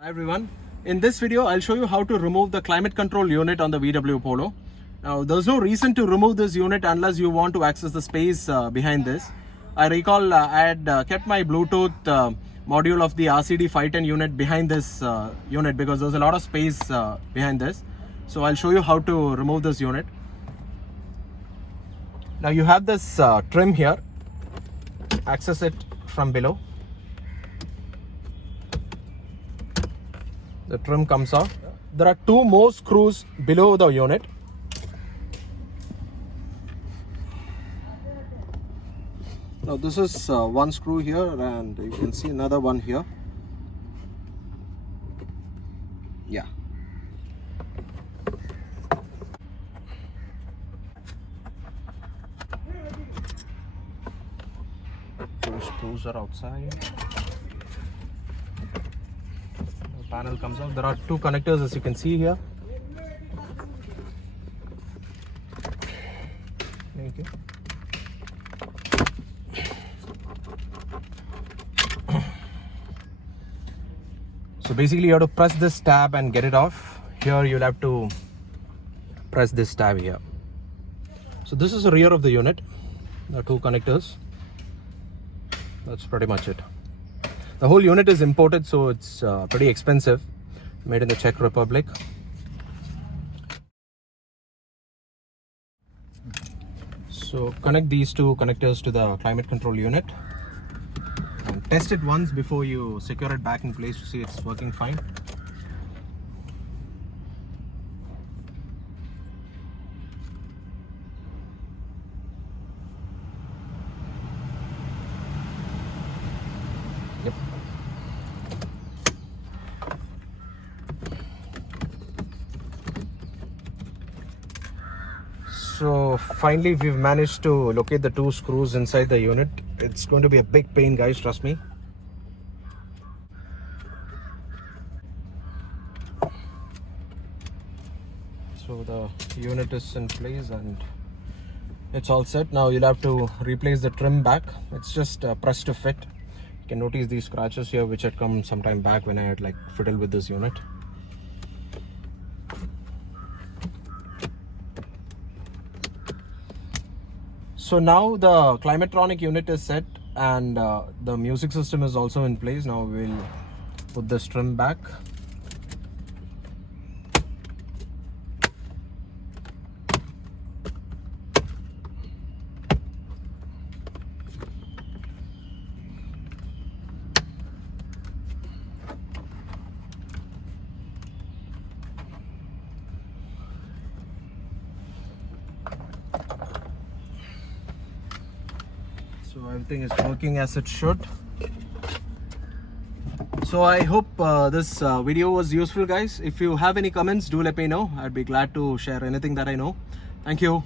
Hi everyone, in this video I'll show you how to remove the climate control unit on the VW Polo. Now there's no reason to remove this unit unless you want to access the space behind this. I recall I had kept my Bluetooth module of the RCD 510 unit behind this unit because there's a lot of space behind this. So I'll show you how to remove this unit. Now you have this trim here, access it from below. The trim comes off. There are two more screws below the unit. Now this is one screw here and you can see another one here. Yeah. Two screws are outside. Panel comes out. There are two connectors as you can see here. Thank you. So basically you have to press this tab and get it off. Here you'll have to press this tab here. So this is the rear of the unit. There are two connectors. That's pretty much it. The whole unit is imported, so it's pretty expensive, made in the Czech Republic. So connect these two connectors to the climate control unit and test it once before you secure it back in place to see it's working fine. Yep. So finally we've managed to locate the two screws inside the unit. It's going to be a big pain, guys, trust me. So the unit is in place and it's all set. Now you'll have to replace the trim back. It's just pressed to fit. You can notice these scratches here which had come some time back when I had fiddled with this unit. So now the climatronic unit is set and the music system is also in place. Now we'll put this trim back. So everything is working as it should. So I hope this video was useful, guys. If you have any comments, do let me know. I'd be glad to share anything that I know. Thank you.